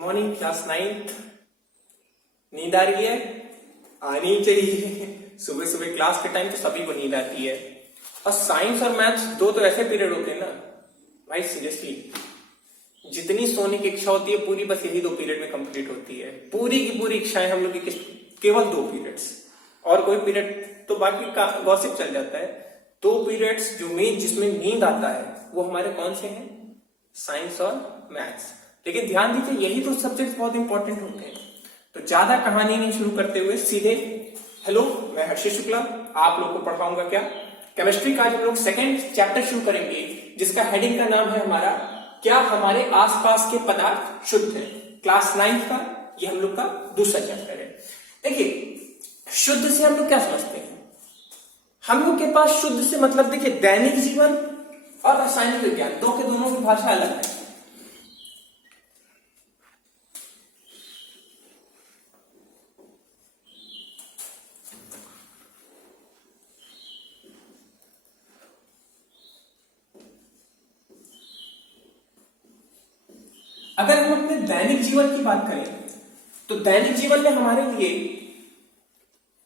Morning class 9th। नींद आ रही है? आनी चाहिए। सुबह सुबह क्लास के टाइम तो सभी को नींद आती है। और साइंस और मैथ्स दो तो ऐसे पीरियड होते हैं ना भाई, सीरियसली जितनी सोने की इच्छा होती है पूरी बस यही 2 पीरियड में कंप्लीट होती है। पूरी की पूरी इच्छाएं हम लोग की केवल 2 पीरियड्स, और कोई पीरियड तो बाकी का गॉसिप चल जाता है। 2 पीरियड्स जो मेन जिसमें नींद आता है वो हमारे कौन से हैं? साइंस और मैथ्स। लेकिन ध्यान दीजिए यही तो सब्जेक्ट बहुत इंपॉर्टेंट होते हैं। तो ज्यादा कहानी नहीं शुरू करते हुए सीधे हेलो, मैं हर्षित शुक्ला आप लोग को पढ़ाऊंगा क्या केमिस्ट्री का। आज हम लोग सेकेंड चैप्टर शुरू करेंगे जिसका हेडिंग का नाम है हमारा क्या हमारे आसपास के पदार्थ शुद्ध है। क्लास 9th का ये हम लोग का दूसरा चैप्टर है। देखिए शुद्ध से हम लोग क्या समझते हैं? हम लोग के पास शुद्ध से मतलब देखिए दैनिक जीवन और रासायनिक विज्ञान दो के दोनों की भाषा अलग है। अगर हम अपने दैनिक जीवन की बात करें तो दैनिक जीवन में हमारे लिए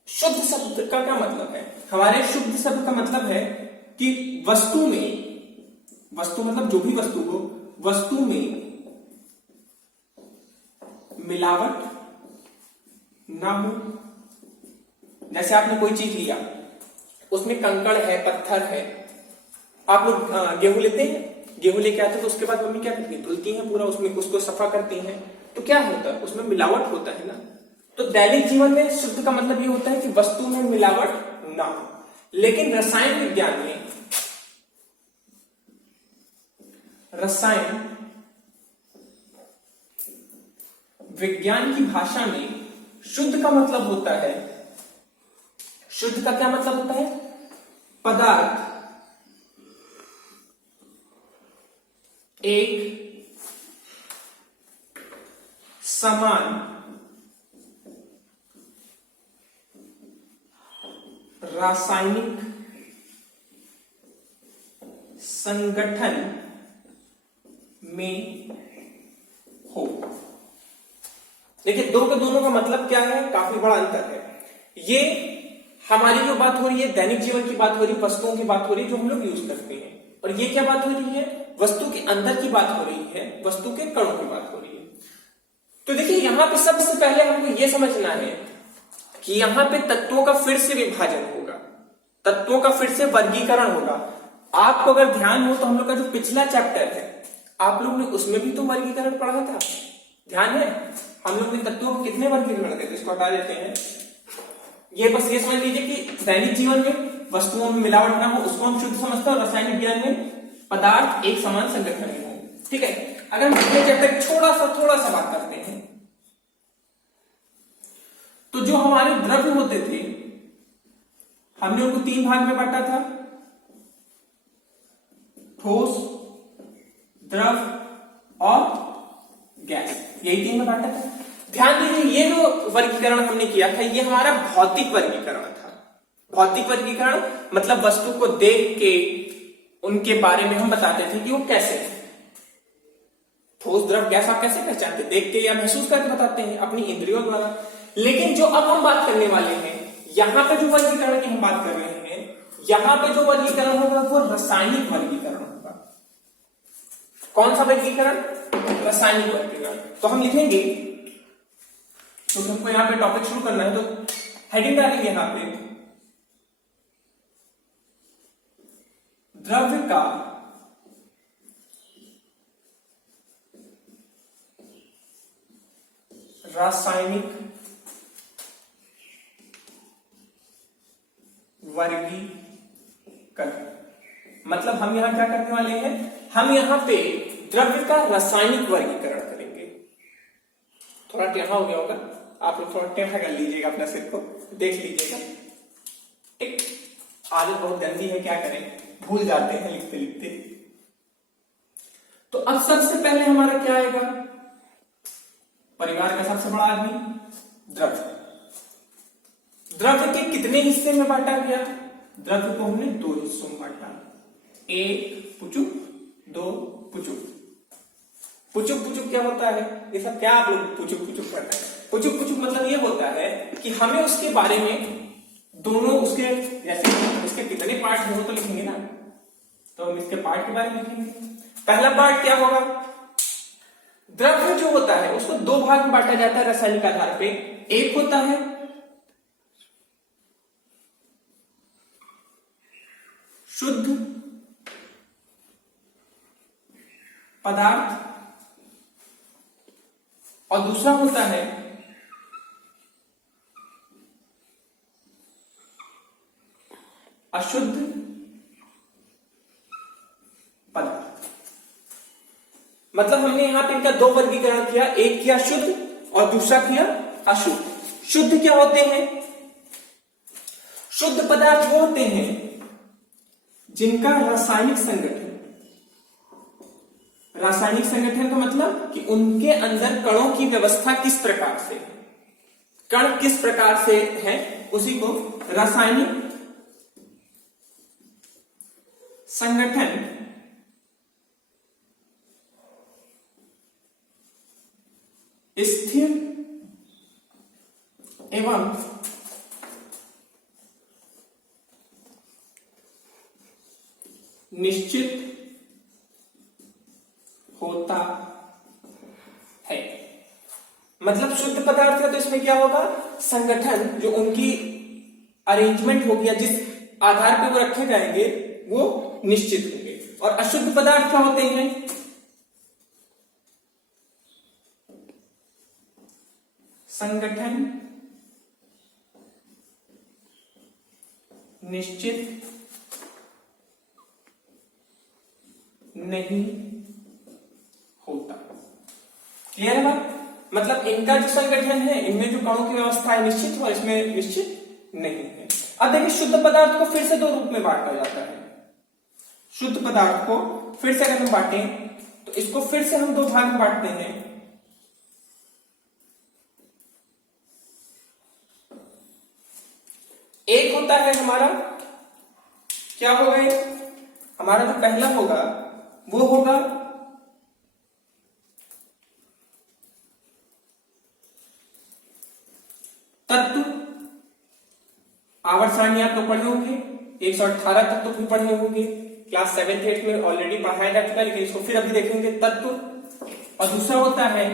शुद्ध शब्द का क्या मतलब है? हमारे शुद्ध शब्द का मतलब है कि वस्तु में, वस्तु मतलब जो भी वस्तु हो, वस्तु में मिलावट ना हो। जैसे आपने कोई चीज लिया, उसमें कंकड़ है, पत्थर है। आप लोग गेहूं लेते हैं, गेहूं लेके आते हैं तो उसके बाद मम्मी क्या करती है? धुलती हैं पूरा, उसमें उसको सफा करती हैं। तो क्या होता है? उसमें मिलावट होता है ना। तो दैनिक जीवन में शुद्ध का मतलब ये होता है कि वस्तु में मिलावट ना हो। लेकिन रसायन विज्ञान में, रसायन विज्ञान की भाषा में शुद्ध का मतलब होता है, शुद्ध का क्या मतलब होता है? पदार्थ एक समान रासायनिक संगठन में हो। देखिए दो के दोनों का मतलब क्या है? काफी बड़ा अंतर है। ये हमारी जो बात हो रही है दैनिक जीवन की बात हो रही है, वस्तुओं की बात हो रही है जो हम लोग यूज करते हैं। और ये क्या बात हो रही है? वस्तु के अंदर की बात हो रही है, वस्तु के कणों की बात हो रही है। तो देखिए यहां पे सबसे पहले हमको ये समझना है कि यहां पे तत्वों का फिर से विभाजन होगा, तत्वों का फिर से वर्गीकरण होगा। आपको अगर ध्यान हो तो हम लोग का जो पिछला चैप्टर है आप लोग ने उसमें भी तो वर्गीकरण पढ़ा था, ध्यान है? हम लोग ने तत्वों को कितने वर्गीकरण थे? इसको हटा देते हैं। ये बस ये समझ लीजिए कि दैनिक जीवन में वस्तुओं में मिलावट ना हो उसको हम शुद्ध समझते हैं, और रासायनिक विज्ञान में पदार्थ एक समान संगठन में हो। ठीक है, अगर हम पिछले चैप्टर थोड़ा सा बात करते हैं तो जो हमारे द्रव्य होते थे हमने उनको 3 भाग में बांटा था, ठोस, द्रव और गैस, यही 3 में बांटा था। ध्यान दीजिए ये जो वर्गीकरण हमने किया था ये हमारा भौतिक वर्गीकरण था। भौतिक वर्गीकरण मतलब वस्तु को देख के उनके बारे में हम बताते थे कि वो कैसे है। ठोस, द्रव, गैस आप कैसे पहचानते? देख के या महसूस करके बताते हैं अपनी इंद्रियों द्वारा। लेकिन जो अब हम बात करने वाले हैं, यहां पे जो वर्गीकरण की हम बात कर रहे हैं, यहां पे जो वर्गीकरण होगा वो रासायनिक वर्गीकरण होगा। कौन सा वर्गीकरण? रासायनिक वर्गीकरण। तो हम लिखेंगे, तो हमको यहां पे टॉपिक शुरू करना है तो हेडिंग डालेंगे यहां पे द्रव्य का रासायनिक वर्गीकरण। मतलब हम यहां क्या करने वाले हैं? हम यहां पे द्रव्य का रासायनिक वर्गीकरण करेंगे। थोड़ा टेढ़ा हो गया होगा, आप लोग थोड़ा टेढ़ा कर लीजिएगा अपना सिर को, देख लीजिएगा। एक आदत बहुत गंदी है, क्या करें, भूल जाते हैं लिखते लिखते। तो अब सबसे पहले हमारा क्या आएगा? परिवार का सबसे बड़ा आदमी द्रव्य। द्रव्य के कितने हिस्से में बांटा गया? द्रव्य को हमने 2 हिस्सों में बांटा, 1 पुचुक 2 पुचुक। पुचुक पुचुक क्या होता है? ये सब क्या आप लोग पुचुक पुचुक करते हैं? पुचुक पुचुक मतलब ये होता है कि हमें उसके बारे में दोनों उसके जैसे उसके कितने पार्ट हो तो लिखेंगे ना, तो हम इसके पार्ट के बारे में लिखेंगे। पहला पार्ट क्या होगा? द्रव्य जो होता है उसको दो भाग में बांटा जाता है रासायनिक आधार पे। एक होता है शुद्ध पदार्थ और दूसरा होता है अशुद्ध पदार्थ। मतलब हमने यहां पे इनका दो वर्गीकरण किया, एक किया शुद्ध और दूसरा किया अशुद्ध। शुद्ध क्या होते हैं? शुद्ध पदार्थ वो होते हैं जिनका रासायनिक संगठन का मतलब कि उनके अंदर कणों की व्यवस्था किस प्रकार से, कण किस प्रकार से है, उसी को रासायनिक संगठन स्थिर एवं निश्चित होता है। मतलब शुद्ध पदार्थ का तो इसमें क्या होगा? संगठन, जो उनकी अरेंजमेंट होगी या जिस आधार पे वो रखे जाएंगे वो निश्चित होंगे। और अशुद्ध पदार्थ क्या होते हैं? संगठन निश्चित नहीं होता। क्लियर है बात? मतलब इनका जो संगठन है, इनमें जो कणों की व्यवस्था है निश्चित और इसमें निश्चित नहीं है। अब देखिए शुद्ध पदार्थ को फिर से दो रूप में बांटा जाता है। शुद्ध पदार्थ को फिर से अगर हम बांटें तो इसको फिर से हम दो भाग में बांटते हैं। एक होता है हमारा, क्या होगा ये? हमारा जो पहला होगा वो होगा तत्व। आवर्त सारणी आप लोग पढ़े होंगे, 118 तत्व भी पढ़े होंगे, क्लास 7th 8th में ऑलरेडी पढ़ाया जा चुका है, लेकिन इसको फिर अभी देखेंगे। तत्व। और दूसरा होता है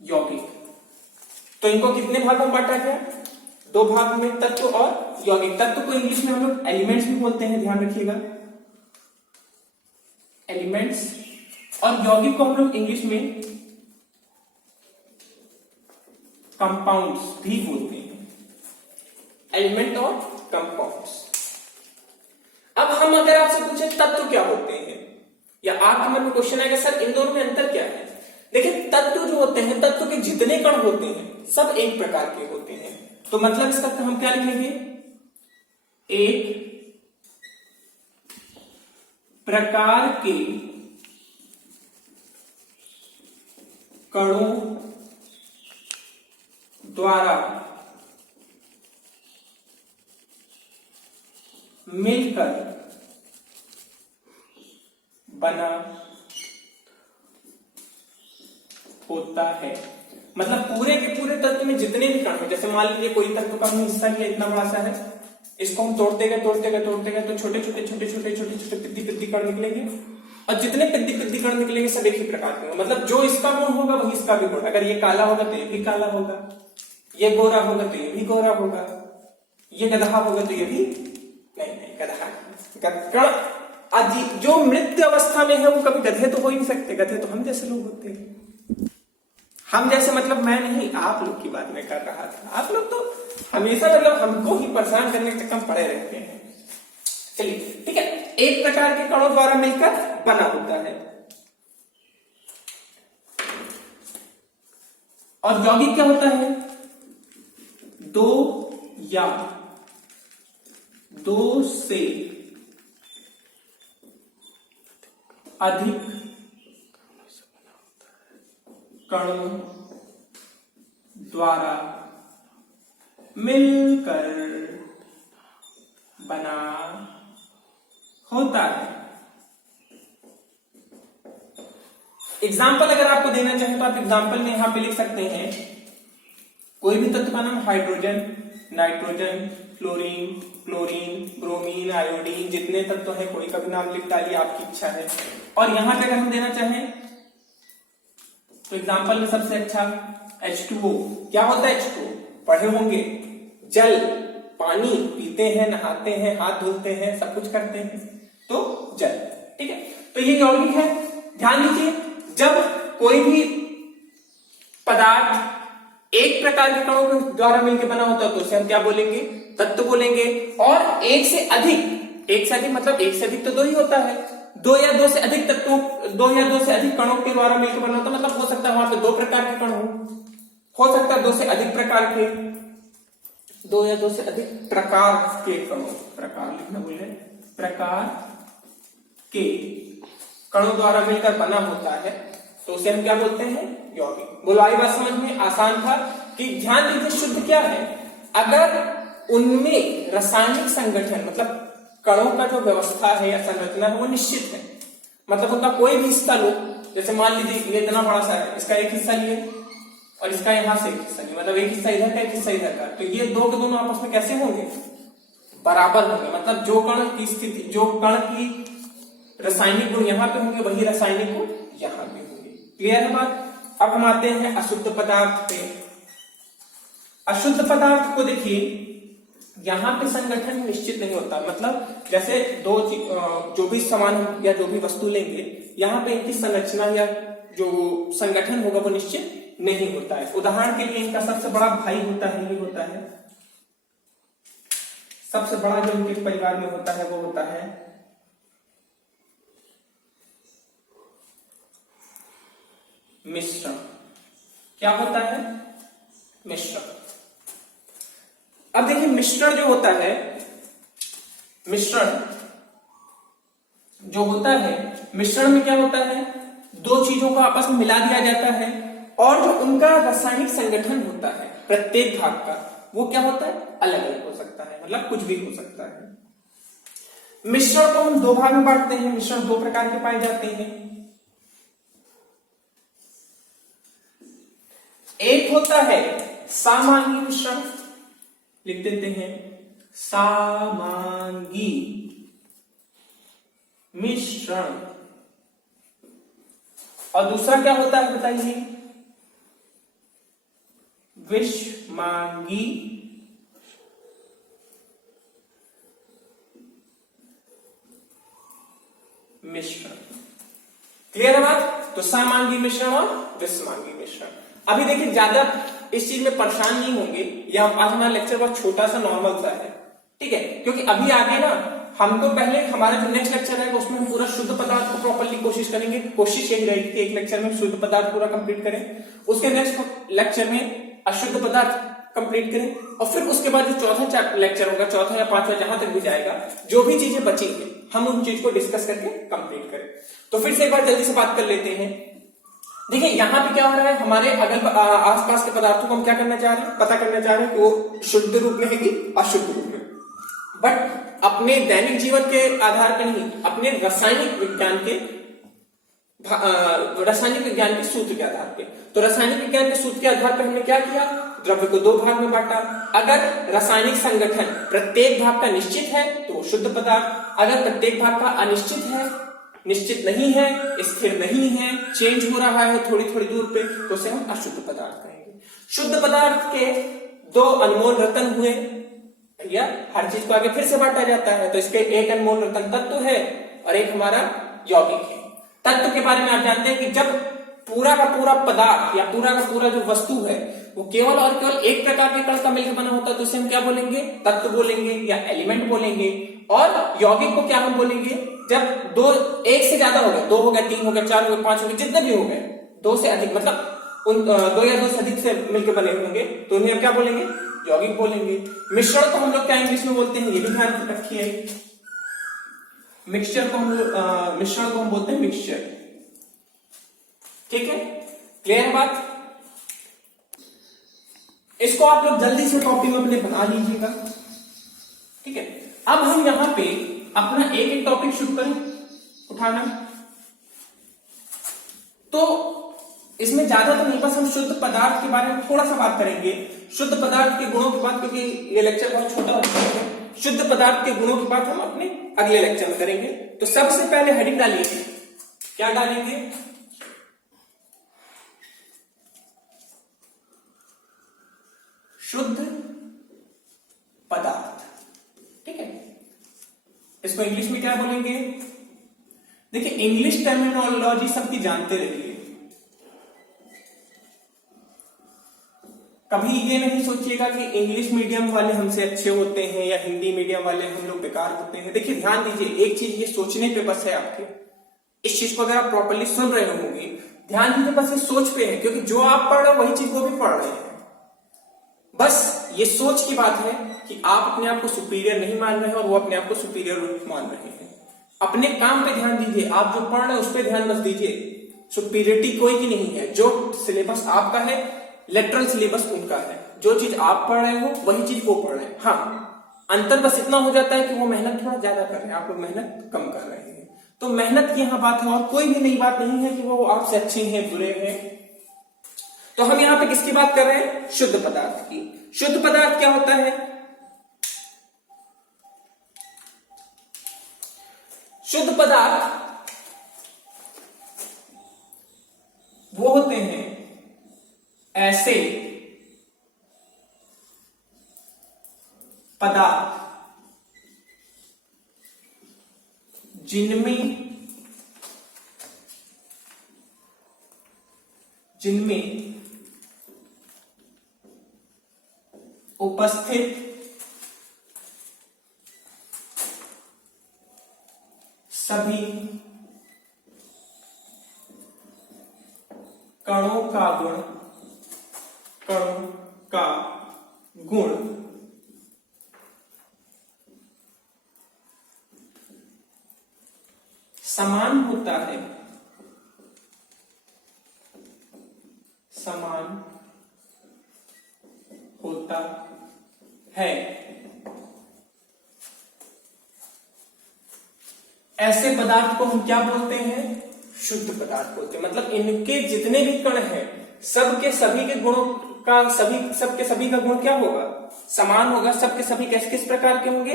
यौगिक। तो इनको कितने भागों में बांटा गया? दो भाग में, तत्व और यौगिक। तत्व को इंग्लिश में हम लोग एलिमेंट्स भी बोलते हैं, ध्यान रखिएगा, एलिमेंट्स। और यौगिक को हम लोग इंग्लिश में कंपाउंड्स भी बोलते हैं, एलिमेंट और कंपाउंड्स। अब हम अगर आपसे पूछे तत्व क्या होते हैं, या आपके मन में क्वेश्चन आएगा सर इन दोनों में अंतर क्या है? देखिए तत्व जो होते हैं, तत्व के जितने कण होते हैं सब एक प्रकार के होते हैं। तो मतलब इसका हम क्या लिखेंगे? एक प्रकार के कणों द्वारा मिलकर बना होता है। मतलब पूरे के पूरे तत्व में जितने भी कण हैं, जैसे मान लीजिए कोई तत्व का हमने हिस्सा लिया, इतना बड़ा सा है, इसको हम तोड़ते गए तो छोटे छोटे पिद्दी कण निकलेंगे, और जितने पिद्दी कण निकलेंगे सब एक ही प्रकार के होंगे। मतलब जो इसका गुण होगा वही इसका भी गुण। अगर ये काला होगा तो ये भी काला होगा, ये गोरा होगा तो ये भी गोरा होगा, ये गधा होगा तो ये भी नहीं गधा। जो मृत अवस्था में है वो कभी गधे तो हो ही नहीं सकते, गधे तो हम जैसे लोग होते हैं। हम जैसे मतलब मैं नहीं, आप लोग की बात मैं कर रहा था। आप लोग तो हमेशा मतलब हमको ही परेशान करने के चक्कर में पड़े रहते हैं। चलिए ठीक है, एक प्रकार के कणों द्वारा मिलकर बना होता है। और यौगिक क्या होता है? दो या दो से अधिक कणों द्वारा मिलकर बना होता है। एग्जाम्पल अगर आपको देना चाहें तो आप एग्जाम्पल में यहां पे लिख सकते हैं, कोई भी तत्व का नाम, hydrogen, nitrogen, fluorine, chlorine, bromine, iodine, जितने तत्व हैं कोई का भी नाम लिख डालिए, आपकी इच्छा है। और यहां पे अगर हम देना चाहें तो एग्जाम्पल में सबसे अच्छा H2O। क्या होता है H2O? पढ़े होंगे, जल, पानी, पीते हैं, नहाते हैं, हाथ धोते हैं, सब कुछ करते हैं, तो जल। ठीक है, तो ये यौगिक है। ध्यान दीजिए, जब कोई भी पदार्थ एक प्रकार के कणों के द्वारा मिलकर बना होता है तो उसे हम क्या बोलेंगे? तत्व बोलेंगे। और एक से अधिक मतलब एक से अधिक तो दो ही होता है, दो या दो से अधिक तत्वों, दो या दो से अधिक कणों के द्वारा मिलकर बना होता है, मतलब हो सकता है वहां पे दो प्रकार के कण हो सकता है दो से अधिक प्रकार के, दो या दो से अधिक प्रकार के कणों, प्रकार लिखना भूल गए, प्रकार के कणों द्वारा मिलकर बना होता है, तो उसे हम क्या बोलते हैं? यौगिक। बोलो, आई बात समझ में? आसान था। कि ध्यान दीजिए, शुद्ध क्या है? अगर उनमें रासायनिक संगठन, मतलब कणों का जो व्यवस्था है या संरचना है वो निश्चित है, मतलब उनका कोई भी हिस्सा लो, जैसे मान लीजिए ये इतना बड़ा सा है, इसका एक हिस्सा लिए और इसका यहां से एक हिस्सा लिए, मतलब एक हिस्सा इधर का एक हिस्सा इधर का, तो ये दो के दोनों आपस में कैसे होंगे? बराबर होंगे। मतलब जो कण की स्थिति, जो कण की रासायनिक गुण यहां पे होंगे वही रासायनिक गुण यहां पे होंगे। क्लियर है बात? अब हम आते हैं अशुद्ध पदार्थ पे। अशुद्ध पदार्थ को देखिए, यहां पे संगठन निश्चित नहीं होता, मतलब जैसे दो जो भी सामान या जो भी वस्तु लेंगे, यहां पे इनकी संरचना या जो संगठन होगा वो निश्चित नहीं होता है। उदाहरण के लिए इनका सबसे बड़ा भाई होता है, ये होता है सबसे बड़ा जो इनके परिवार में होता है वो होता है मिश्रण। क्या होता है? मिश्रण। अब देखिए, मिश्रण जो होता है, मिश्रण जो होता है, मिश्रण में क्या होता है? दो चीजों को आपस में मिला दिया जाता है और जो उनका रासायनिक संगठन होता है प्रत्येक भाग का, वो क्या होता है? अलग अलग हो सकता है, मतलब कुछ भी हो सकता है। मिश्रण को हम दो भाग में बांटते हैं। मिश्रण दो प्रकार के पाए जाते हैं। एक होता है सामांगी मिश्रण, लिख देते हैं सामांगी मिश्रण, और दूसरा क्या होता है बताइए? विषमांगी मिश्रण। क्लियर है बात? तो सामांगी मिश्रण और विषमांगी मिश्रण। अभी देखिए, ज्यादा इस चीज में परेशान नहीं होंगे, ये आज हमारा लेक्चर बहुत छोटा सा नॉर्मल सा है, ठीक है? क्योंकि अभी आगे ना हमको पहले हमारा जो नेक्स्ट लेक्चर है उसमें हम पूरा शुद्ध पदार्थ को प्रॉपर्ली कोशिश करेंगे। कोशिश यही रहेगी कि एक लेक्चर में शुद्ध पदार्थ पूरा कंप्लीट करें, उसके नेक्स्ट लेक्चर में अशुद्ध पदार्थ कंप्लीट करें, और फिर उसके बाद जो चौथा लेक्चर होगा, चौथा या पांचवा जहां तक भी जाएगा, जो भी चीजें बचेंगी हम उन चीज को डिस्कस करके कंप्लीट करें। तो फिर से एक बार जल्दी से बात कर लेते हैं। देखिए, यहां पे क्या हो रहा है, हमारे अगल आसपास के पदार्थों को हम क्या करना चाह रहे हैं? पता करना चाह रहे हैं कि वो शुद्ध रूप में है कि अशुद्ध रूप में। बट अपने दैनिक जीवन के आधार पर नहीं, अपने रासायनिक विज्ञान के सूत्र के आधार पे। तो रासायनिक विज्ञान के सूत्र के आधार पर हमने क्या किया? द्रव्य को दो भाग में बांटा। अगर रासायनिक संगठन प्रत्येक भाग का निश्चित है तो शुद्ध पदार्थ, अगर प्रत्येक भाग का अनिश्चित है, निश्चित नहीं है, स्थिर नहीं है, चेंज हो रहा है थोड़ी थोड़ी दूर पे, तो उसे हम अशुद्ध पदार्थ कहेंगे। शुद्ध पदार्थ के दो अनमोल रत्न हुए, या हर चीज को आगे फिर से बांटा जाता है, तो इसके एक अनमोल रत्न तत्व है और एक हमारा यौगिक है। तत्व के बारे में आप जानते हैं कि जब पूरा का पूरा पदार्थ या पूरा का पूरा जो वस्तु है वो केवल और केवल एक प्रकार के कण का मिलकर बना होता है तो उसे हम क्या बोलेंगे? तत्व बोलेंगे या एलिमेंट बोलेंगे। और यौगिक को क्या हम बोलेंगे? जब दो, एक से ज्यादा हो गए, दो हो गए, तीन हो गए, चार हो गए, पांच हो गए, जितने भी हो गए, दो से अधिक, मतलब उन दो या दो से अधिक से मिलकर बने होंगे, तो उन्हें हम क्या बोलेंगे? यौगिक बोलेंगे। मिश्रण को हम लोग क्या इंग्लिश में बोलते हैं, ये भी ध्यान रखिए। मिक्सचर को हम मिश्रण को हम बोलते हैं मिक्सचर। ठीक है, क्लियर है बात? इसको आप लोग जल्दी से कॉपी में अपने बना लीजिएगा। ठीक है, अब हम यहां पे अपना एक एक टॉपिक शुरू करें उठाना। तो इसमें ज्यादा तो नहीं, बस हम शुद्ध पदार्थ के बारे में थोड़ा सा बात करेंगे, शुद्ध पदार्थ के गुणों की बात, क्योंकि ये लेक्चर बहुत छोटा होता है। शुद्ध पदार्थ के गुणों की बात हम अपने अगले लेक्चर में करेंगे। तो सबसे पहले हेडिंग डालिए, क्या डालेंगे? शुद्ध पदार्थ। ठीक है, इसको इंग्लिश में क्या बोलेंगे? देखिए, इंग्लिश टर्मिनोलॉजी सबकी जानते रहिए। कभी ये नहीं सोचिएगा कि इंग्लिश मीडियम वाले हमसे अच्छे होते हैं या हिंदी मीडियम वाले हम लोग बेकार होते हैं। देखिए, ध्यान दीजिए, एक चीज ये सोचने पे बस है आपके, इस चीज को अगर आप प्रॉपर्ली सुन रहे होंगे, ध्यान दीजिए, बस ये सोच पे है, क्योंकि जो आप पढ़ रहे हो वही चीज वो भी पढ़ रहे हैं। बस ये सोच की बात है कि आप अपने आप को सुपीरियर नहीं मान रहे हैं और वो अपने आप को सुपीरियर मान रहे हैं। अपने काम पे ध्यान दीजिए, आप जो पढ़ रहे हैं उस पर ध्यान मत दीजिए। सुपीरियरिटी कोई की नहीं है, जो सिलेबस आपका है, लेटरल सिलेबस उनका है। जो चीज आप पढ़ रहे हो वही चीज वो पढ़ रहे हैं। हाँ, अंतर बस इतना हो जाता है कि वो मेहनत थोड़ा ज्यादा कर रहे हैं, आप लोग मेहनत कम कर रहे हैं। तो मेहनत की यहाँ बात है, और कोई भी नई बात नहीं है कि वो आपसे अच्छे हैं बुरे हैं। तो हम यहाँ पे किसकी बात कर रहे हैं? शुद्ध पदार्थ की। शुद्ध पदार्थ क्या होता है? शुद्ध पदार्थ वो होते हैं ऐसे पदार्थ जिनमें उपस्थित सभी कणों का गुण समान होता है, ऐसे पदार्थ को हम क्या बोलते हैं? शुद्ध पदार्थ बोलते हैं। मतलब इनके जितने भी कण हैं, सबके सभी के गुणों का सबके सभी का गुण क्या होगा? समान होगा। सबके सभी किस प्रकार के होंगे?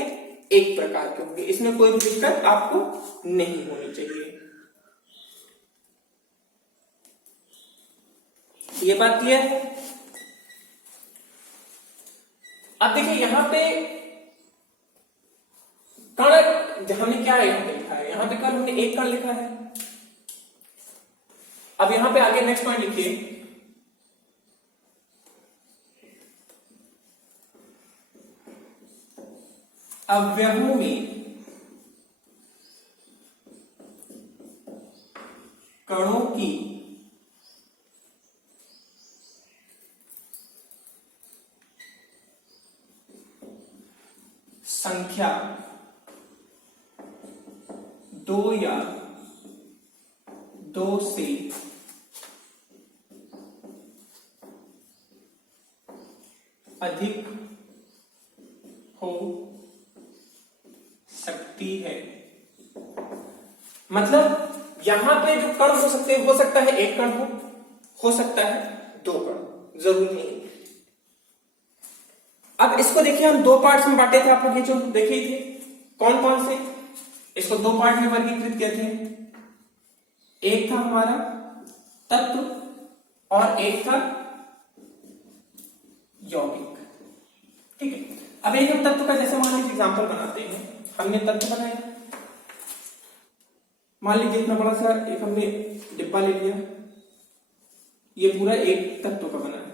एक प्रकार के होंगे। इसमें कोई भी दिक्कत आपको नहीं होनी चाहिए। ये बात क्लियर है? अब देखिए, यहां पे कण हमने क्या यहाँ पे लिखा है? यहाँ पे कण हमने एक कण लिखा है। अब यहां पे आगे नेक्स्ट पॉइंट लिखिए, अवयवों में कणों की संख्या 2 या 2 से अधिक हो सकती है। मतलब यहां पे जो कण हो सकते हैं, हो सकता है एक कण हो सकता है 2 कण, जरूरी नहीं। अब इसको देखिए, हम 2 पार्ट्स में बांटे थे, आप लोग ये जो देखे थे, कौन कौन से? इसको 2 पार्ट में वर्गीकृत किए थे। एक था हमारा तत्व और एक था यौगिक। ठीक है, अब एक हम तत्व का जैसे मान लीजिए एग्जाम्पल बनाते हैं। हमने तत्व बनाया, मान लीजिए इतना बड़ा सा एक हमने डिब्बा ले लिया, ये पूरा एक तत्व का बना है।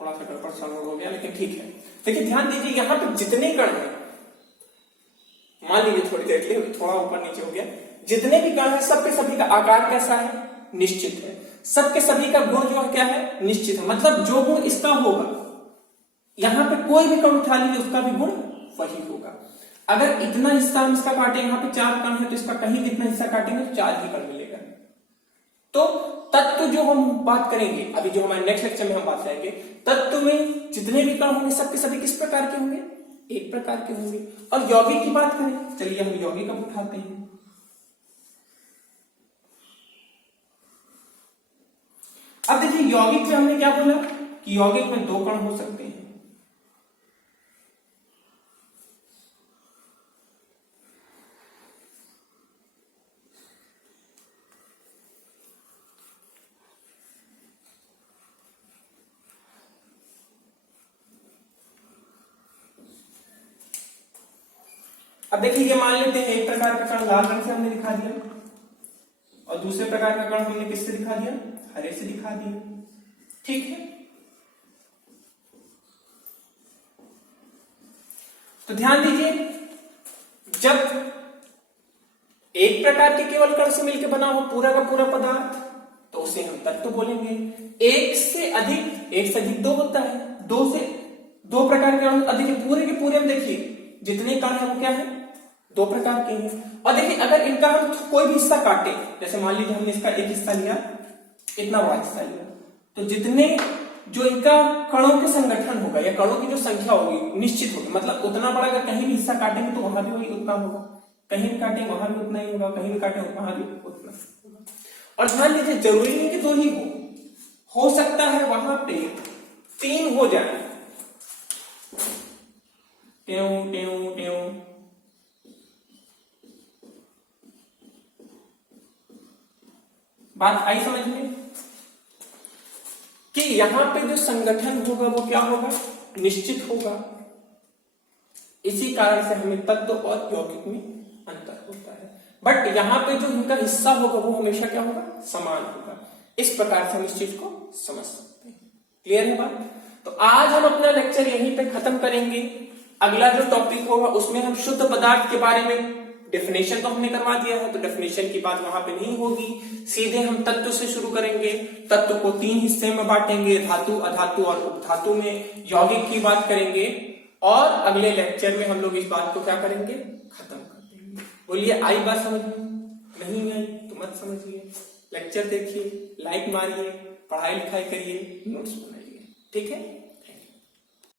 थोड़ा सा गड़बड़ सड़बड़ हो गया, लेकिन ठीक है। देखिए, ध्यान दीजिए, यहां पे जितने कण हैं, मान लीजिए थोड़ी देर के लिए थोड़ा ऊपर नीचे हो गया, जितने भी कण हैं सबके सभी का आकार कैसा है? निश्चित है। सबके सभी का गुण जो है क्या है? निश्चित है। मतलब जो गुण इसका होगा, यहां पे कोई भी कण उठा लीजिए उसका भी गुण वही होगा। अगर इतना हिस्सा हम इसका काटे, यहाँ पे 4 कण है तो इसका कहीं कितना हिस्सा काटेंगे तो 4 ही कण मिलेगा। तो तत्व जो हम बात करेंगे अभी, जो हमारे नेक्स्ट लेक्चर में हम बात करेंगे, तत्व में जितने भी कण होंगे सब के सभी किस प्रकार के होंगे, एक प्रकार के होंगे। और यौगिक की बात करें, चलिए हम यौगिक अब उठाते हैं। अब देखिए यौगिक में हमने क्या बोला कि यौगिक में 2 कण हो सकते हैं। अब देखिए ये मान लेते हैं एक प्रकार का कण लाल रंग से हमने दिखा दिया और दूसरे प्रकार का कण हमने किससे दिखा दिया, हरे से दिखा दिया। ठीक है, तो ध्यान दीजिए, जब एक प्रकार के केवल कण से मिलकर बना हो पूरा का पूरा पदार्थ तो उसे हम तत्व बोलेंगे। एक से अधिक 2 होता है, 2 प्रकार के अणु अधिक पूरे के पूरे में देखिए जितने कण है वो क्या है, 2 प्रकार के हैं। और देखिए अगर इनका हम कोई भी हिस्सा काटे, जैसे मान लीजिए हमने इसका एक हिस्सा लिया, इतना बड़ा हिस्सा लिया, तो जितने जो इनका कणों के संगठन होगा या कणों की जो संख्या होगी निश्चित होगी, मतलब उतना बड़ा अगर कहीं भी हिस्सा काटेंगे तो वहां भी वही उतना होगा, कहीं भी काटेंगे वहां भी उतना ही होगा, कहीं भी काटेंगे वहां भी उतना होगा। और ध्यान दीजिए जरूरी नहीं कि 2 ही हो सकता है वहां पे 3 हो जाए। ट्यों ट्यों ट्यों, बात आई समझ में कि यहां पे जो संगठन होगा वो क्या होगा, निश्चित होगा। इसी कारण से हमें तत्व और यौगिक में अंतर होता है, बट यहां पे जो इनका हिस्सा होगा वो हमेशा क्या होगा, समान होगा। इस प्रकार से हम इस चीज को समझ सकते हैं। क्लियर है बात? तो आज हम अपना लेक्चर यहीं पे खत्म करेंगे। अगला जो टॉपिक होगा उसमें हम शुद्ध पदार्थ के बारे में, डेफिनेशन तो हमने करवा दिया है तो डेफिनेशन की बात वहां पे नहीं होगी, सीधे हम तत्व से शुरू करेंगे। तत्व को 3 हिस्से में बांटेंगे, धातु, अधातु और उपधातु में। यौगिक की बात करेंगे और अगले लेक्चर में हम लोग इस बात को क्या करेंगे, खत्म कर देंगे। बोलिए आई बात समझ में? नहीं आई तो मत समझिए, लेक्चर देखिए, लाइक मारिए, पढ़ाई लिखाई करिए, नोट्स बनाइए। ठीक है।